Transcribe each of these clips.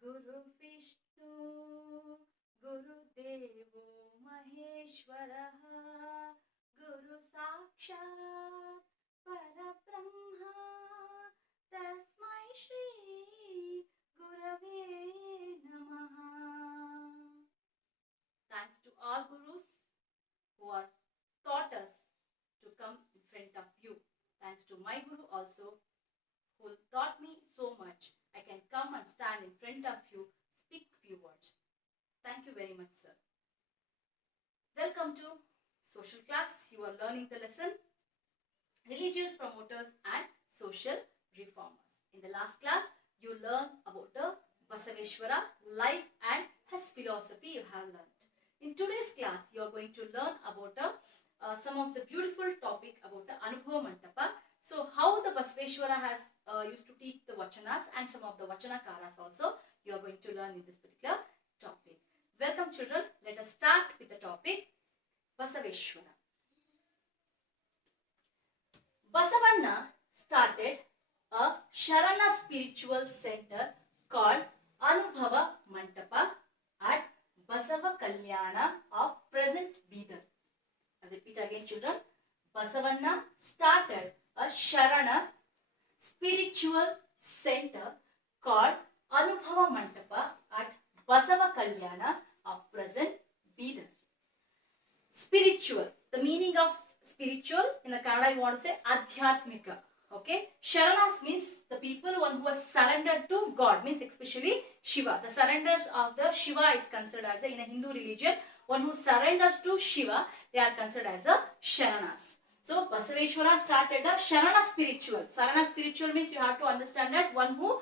Guru Vishnu Guru Devo Maheshwaraha Guru Sakshat Parabrahma Tasmai Shri Gurave Namaha. Thanks to all gurus who are taught us to come in front of you. Thanks to my guru also, who taught me so much. I can come and stand in front of you, speak few words. Thank you very much, sir. Welcome to social class. You are learning the lesson Religious Promoters and Social Reformers. In the last class, you learned about the Basaveshwara life and his philosophy you have learned. In today's class, you are going to learn about some of the beautiful topic about the Anubhava Mantapa. So how the Basaveshwara has used to teach the Vachanas and some of the Vachanakaras also you are going to learn in this particular topic. Welcome children. Let us start with the topic Basaveshwara. Basavanna started a Sharana spiritual center called Anubhava Mantapa at Basava Kalyana of present Bidar. I'll repeat again children. Basavanna started a Sharana spiritual center called Anubhava Mantapa at Basava Kalyana of present Bidar. Spiritual. The meaning of spiritual in the Kannada I want to say Adhyatmika. Okay. Sharanas means the people who has surrendered to God, means especially Shiva. The surrenders of the Shiva is considered as in a Hindu religion. One who surrenders to Shiva, they are considered as a Sharanas. So Basaveshwara started a Sharana spiritual. Sharana spiritual means you have to understand that one who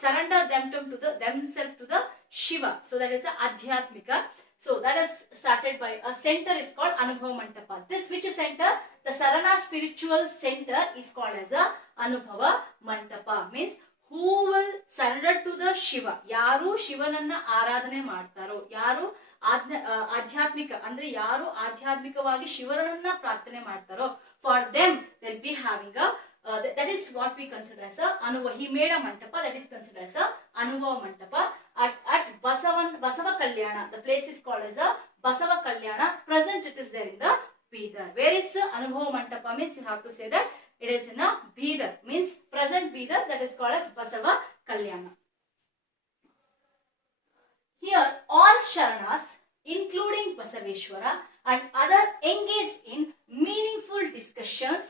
surrender themselves to the Shiva. So that is a Adhyatmika. So that is started by a center is called Anubhava Mantapa. This which center? The Sarana spiritual center is called as a Anubhava Mantapa. Means who will surrender to the Shiva. Yaru Shivananna Aradhane Martaro. Yaru Adhyatmika. Andre Yaru Adhyatmikavagi Shivananna Prarthane Martaro. For them they will be having a that is what we consider as a Anubhava. He made a Mantapa that is considered as a Anubhava Mantapa at Basava Kalyana. The place is called as a Basava Kalyana. Present it is there in the Bidar. Where is Anubhava Mantapa means you have to say that it is in a Bidar. Means present Bidar, that is called as Basava Kalyana. Here all Sharanas including Basaveshwara and other engaged in meaningful discussions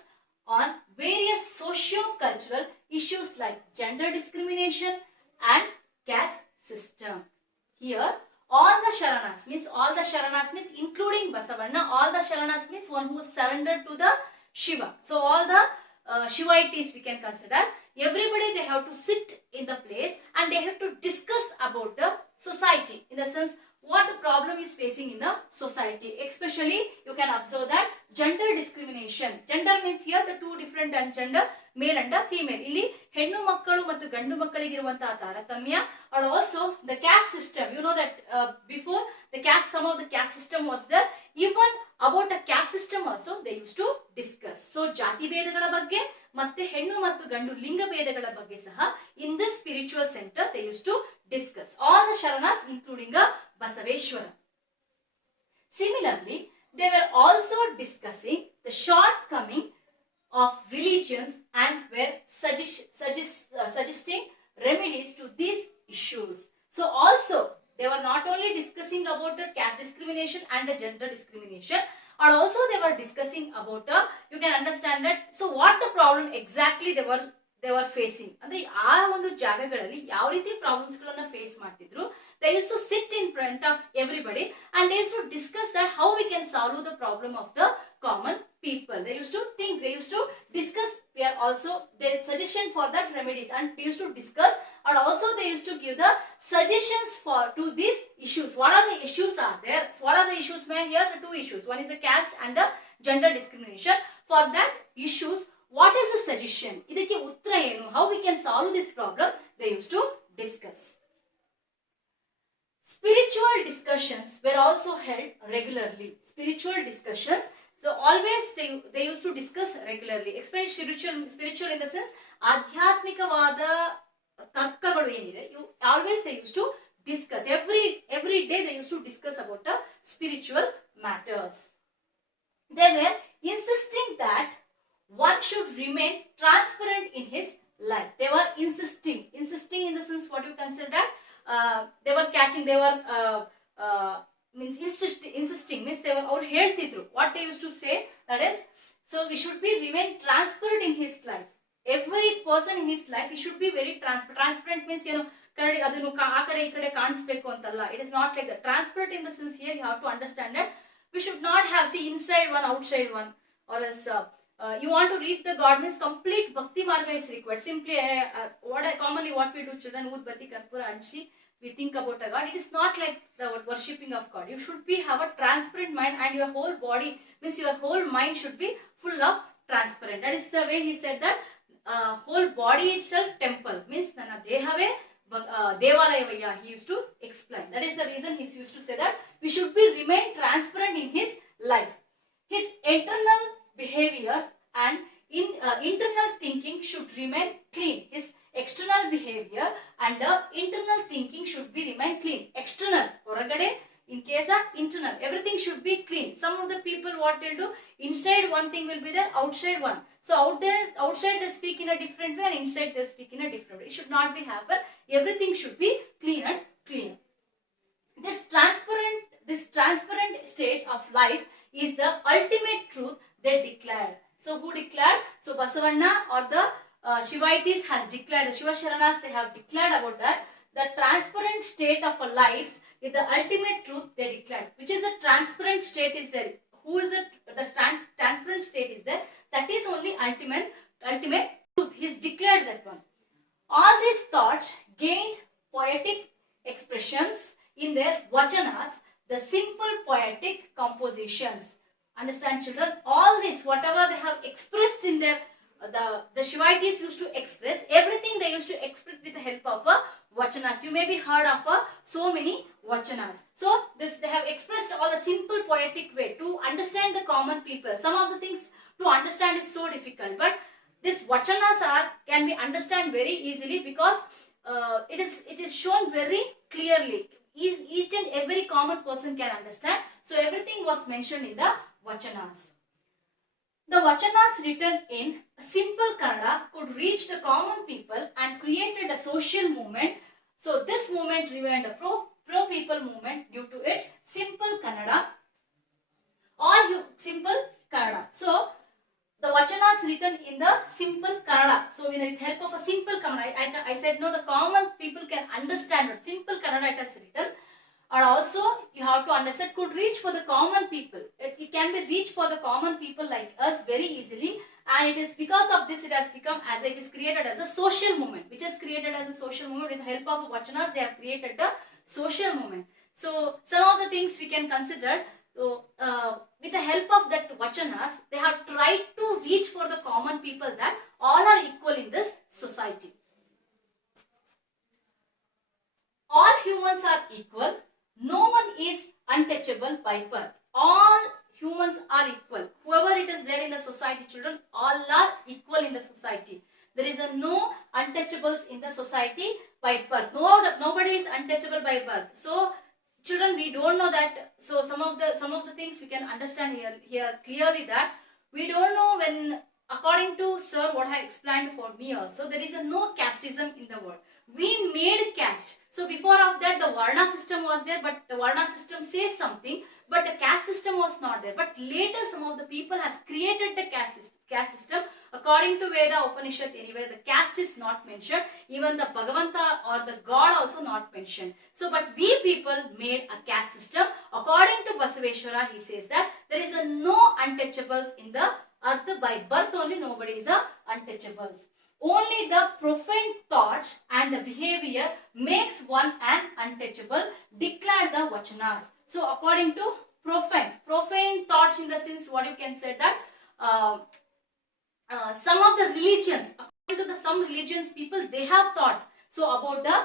on various socio-cultural issues like gender discrimination and caste system. Here all the Sharanas means including Basavanna, all the Sharanas means one who surrendered to the Shiva. So all the Shivaites we can consider as everybody they have to sit in the place and they have to discuss about the society, in the sense what the problem is facing in the society. Especially you can observe that gender discrimination. Gender means here the two different gender, male and female. Illi hennu makkalu mattu gandu makkaligiruvanತಹ ತಾರತಮ್ಯ, and also the caste system. You know that before the caste, some of the caste system was there. Even about a caste system also they used to discuss. So jati ಭೇದಗಳ ಬಗ್ಗೆ ಮತ್ತೆ ಹೆಣ್ಣು ಮತ್ತು ಗಂಡು ಲಿಂಗ ಭೇದಗಳ ಬಗ್ಗೆ ಸಹ in this spiritual center they used to discuss. All the Sharanas including Basaveshwara. Similarly, they were also discussing the shortcoming of religions and were suggesting remedies to these issues. So also they were not only discussing about the caste discrimination and the gender discrimination, and also they were discussing about you can understand that. So what the problem exactly they were facing ಅಂದ್ರೆ ಆ ಒಂದು ಜಾಗಗಳಲ್ಲಿ ಯಾವ ರೀತಿ problems ಗಳನ್ನ face ಮಾಡ್ತಿದ್ರು. They used to sit in front of everybody and they used to discuss that how we can solve the problem of the common people. They used to think, they used to discuss. We are also their suggestion for that remedies, and they used to discuss, and also they used to give the suggestions to these issues. What are the issues are there? So what are the issues? Here the two issues. One is the caste and the gender discrimination. For that issues, what is the suggestion? Idಕ್ಕೆ ಉತ್ತರ ಏನು? How we can solve this problem? They used to discuss. Spiritual discussions were also held regularly. Spiritual discussions, so always they used to discuss regularly. Especially spiritual in the sense ಆಧ್ಯಾತ್ಮಿಕವಾದ tarkagalu enide, you always they used to discuss every day they used to discuss about the spiritual matters. They were insisting that one should remain transparent in his life. They were insisting in the sense, what you consider that they were catching, they were means insisting means they were or heltidru. What they used to say, that is, so we should be remain transparent in his life. Every person in his life, he should be very transparent. Transparent means, you know, adunu aa kade ee kade kaanisbeku antalla. It is not like that. Transparent in the sense, here you have to understand that we should not have, see, inside one outside one, or else you want to reach the God means complete bhakti marga is required. Simply commonly what we do, children, udbati karpura anchi, we think about a God. It is not like the worshipping of God. You should be have a transparent mind, and your whole body means your whole mind should be full of transparent. That is the way he said that whole body itself temple means nana dehave devalayavaya, he used to explain. That is the reason he used to say that we should be remain transparent in his life. His internal behavior and internal thinking should remain clean. His external behavior and internal thinking should be remain clean. External oragade, in case of internal, everything should be clean. Some of the people, what they'll do, inside one thing will be there, outside one. So outside they speak in a different way, and inside they speak in a different way. It should not be happen. Everything should be clean and clean. This transparent state of life is the ultimate truth they declared. So who declared? So Basavanna or the Shivaitis has declared, the Shiva Sharanas, they have declared about that. The transparent state of a life is the ultimate truth they declared. Which is the transparent state is there? Who is it? The transparent state is there. That is only ultimate truth. He's declared that one. All these thoughts gained poetic expressions in their vachanas, the simple poetic compositions. Understand, children? All this, whatever they have expressed in their the Shivaitis used to express, everything they used to express with the help of vachanas. You may be heard of so many vachanas. So this they have expressed all a simple poetic way to understand the common people. Some of the things to understand is so difficult, but this vachanas can be understand very easily, because it is shown very clearly. Each and every common person can understand. So everything was mentioned in the vachanas. The vachanas written in simple Kannada could reach the common people and created a social movement. So this movement remained a pro people movement due to its simple Kannada. Simple Kannada. So the vachanas written in the simple Kannada. So with help of a simple Kannada, I said no, the common people can understand it. Simple Kannada it has written. And also you have to understand, could reach for the common people. It can be reached for the common people like us very easily, and it is because of this it has become as it is created as a social movement, which is created as a social movement. With the help of vachanas, they have created the social movement. So some of the things we can consider. So with the help of that vachanas, they have tried to reach for the common people that all are equal in this society. All humans are equal. No one is untouchable by birth. All humans are equal. Whoever it is there in the society, children, all are equal in the society. There is no untouchables in the society by birth. Nobody is untouchable by birth. So children, we don't know that. So some of the things we can understand here clearly, that we don't know when, according to sir what I explained for me also, there is no casteism in the world. We made caste. So before of that the Varna system was there, but the Varna system says something, but the caste system was not there. But later some of the people has created the caste system. According to Veda Upanishad, anyway, the caste is not mentioned. Even the Bhagavanta or the God also not mentioned. So but we people made a caste system. According to Basaveshwara, he says that there is no untouchables in the earth. By birth only nobody is untouchables. Only the profane thoughts and the behavior makes one an untouchable, declared the vachanas. So according to profane thoughts, in the sense what you can say that some of the religions, according to some religions people, they have thought so about the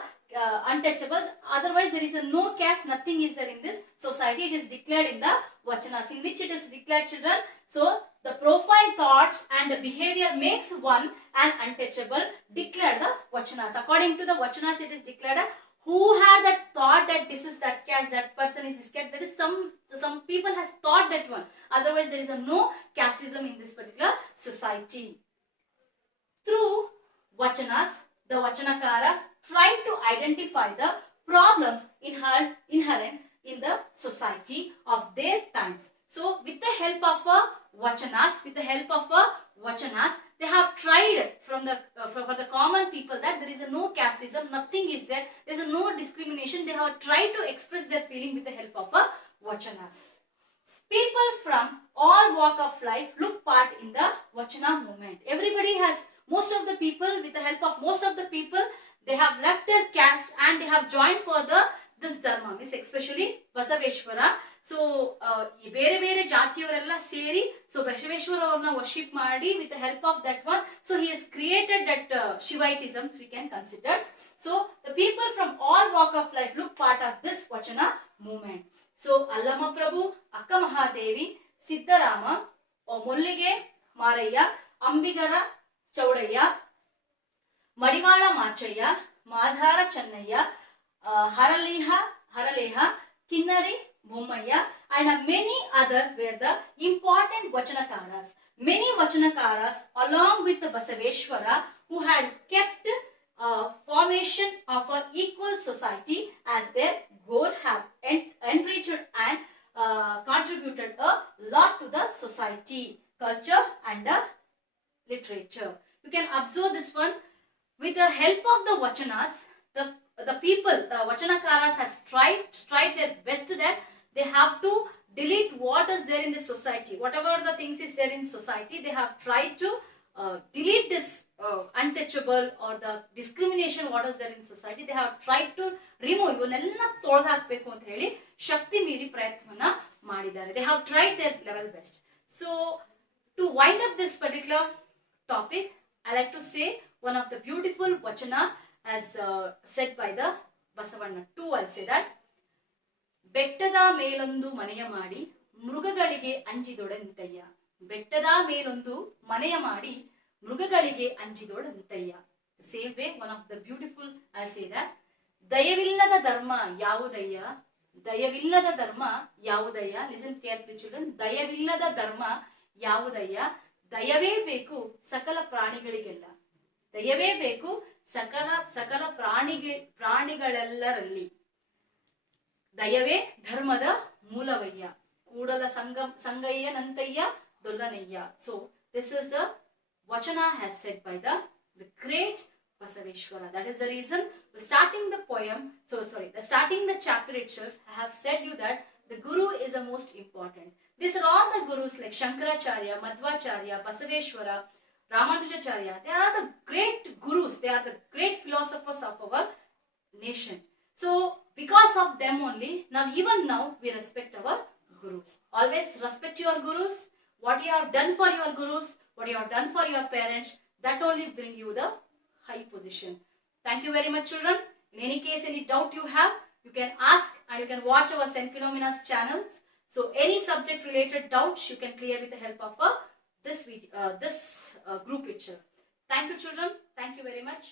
untouchables. Otherwise, there is no caste, nothing is there in this society. It is declared in the vachanas, in which it is declared, children. So, the profane thoughts and the behavior makes one an untouchable. Declared the vachanas. According to the vachanas, it is declared who had that thought that this is that caste, that person is this caste. There is some people has thought that one. Otherwise, there is no casteism in this particular society. Through vachanas, the vachanakaras try to identify the problems inherent in the society of their times. So, with the help of vachanas, they have tried from the for the common people that there is no casteism, nothing is there. There is no discrimination. They have tried to express their feeling with the help of vachanas. People from all walk of life look part in the vachana movement. Everybody has, most of the people, with the help of most of the people, they have left their caste and they have joined for this dharma, means especially Basaveshwara. So, ಬೇರೆ ಬೇರೆ ಜಾತಿಯವರೆಲ್ಲ ಸೇರಿ, so Basaveshwara ಅವ್ರನ್ನ worship ಮಾಡಿ with the help of that one. So, he has created that Shivaitisms we can consider. So, the people from all walk of life look part of this vachana movement. So, Allama Prabhu, Akka Mahadevi, Siddharama, Mullige, Maraya, Ambigara, Chaudaya, Madivala Machaya, Madhara Channaya, Haraleha, Kinnari, Bommaya, and many other were the important vachanakaras. Many vachanakaras, along with the Basaveshwara, who had kept formation of an equal society as their goal, have enriched and contributed a lot to the society, culture and literature. You can observe this one. With the help of the vachanas, the people, the vachanakaras has tried their best that they have to delete what is there in the society. Whatever the things is there in society, they have tried to delete this untouchable or the discrimination what is there in society. They have tried to remove ಇವನ್ನೆಲ್ಲ ತೊಳೆದು ಹಾಕಬೇಕು ಅಂತ ಹೇಳಿ ಶಕ್ತಿ ಮೀರಿ ಪ್ರಯತ್ನವನ್ನ ಮಾಡಿದ್ದಾರೆ. They have tried their level best. So, to wind up this particular topic, I like to say one of the beautiful vachana as said by the Basavanna. Two, I'll say that. ಬೆಟ್ಟದ ಮೇಲೊಂದು ಮನೆಯ ಮಾಡಿ ಮೃಗಗಳಿಗೆ ಅಂಜಿದೊಡಂತಯ್ಯ. ಬೆಟ್ಟದ ಮೇಲೊಂದು ಮನೆಯ ಮಾಡಿ ಮೃಗಗಳಿಗೆ ಅಂಜಿದೊಡಂತಯ್ಯ. Same way, one of the beautiful, I'll say that. ದಯವಿಲ್ಲದ ಧರ್ಮ ಯಾವುದಯ್ಯ, ದಯವಿಲ್ಲದ ಧರ್ಮ ಯಾವುದಯ್ಯ. Listen carefully, children. ದಯವಿಲ್ಲದ ಧರ್ಮ ಯಾವುದಯ್ಯ. ದಯವೇ ಬೇಕು ಸಕಲ ಪ್ರಾಣಿಗಳಿಗೆಲ್ಲ. ದಯವೇ ಬೇಕು ಸಕಲ ಪ್ರಾಣಿಗಳೆಲ್ಲರಲ್ಲಿ. ದಯವೇ ಧರ್ಮದ ಮೂಲವಯ್ಯ. ಕೂಡಲ ಸಂಗಯ್ಯನಂತಯ್ಯ ದೊಲ್ಲನಯ್ಯ. So, this is the vachana has said by the great Basaveshwara. That is the reason, starting the chapter itself, I have said you that the Guru is the most important. These are all the Gurus like Shankaracharya, Madhvacharya, Basaveshwara, Ramanujacharya. They are the great Gurus. They are the great philosophers of our nation. So, because of them only, even now, we respect our Gurus. Always respect your Gurus. What you have done for your Gurus, what you have done for your parents, that only bring you the high position. Thank you very much, children. In any case, any doubt you have, you can ask and you can watch our St. Philomena's channels. So, any subject related doubts, you can clear with the help of this group itself. Thank you, children. Thank you very much.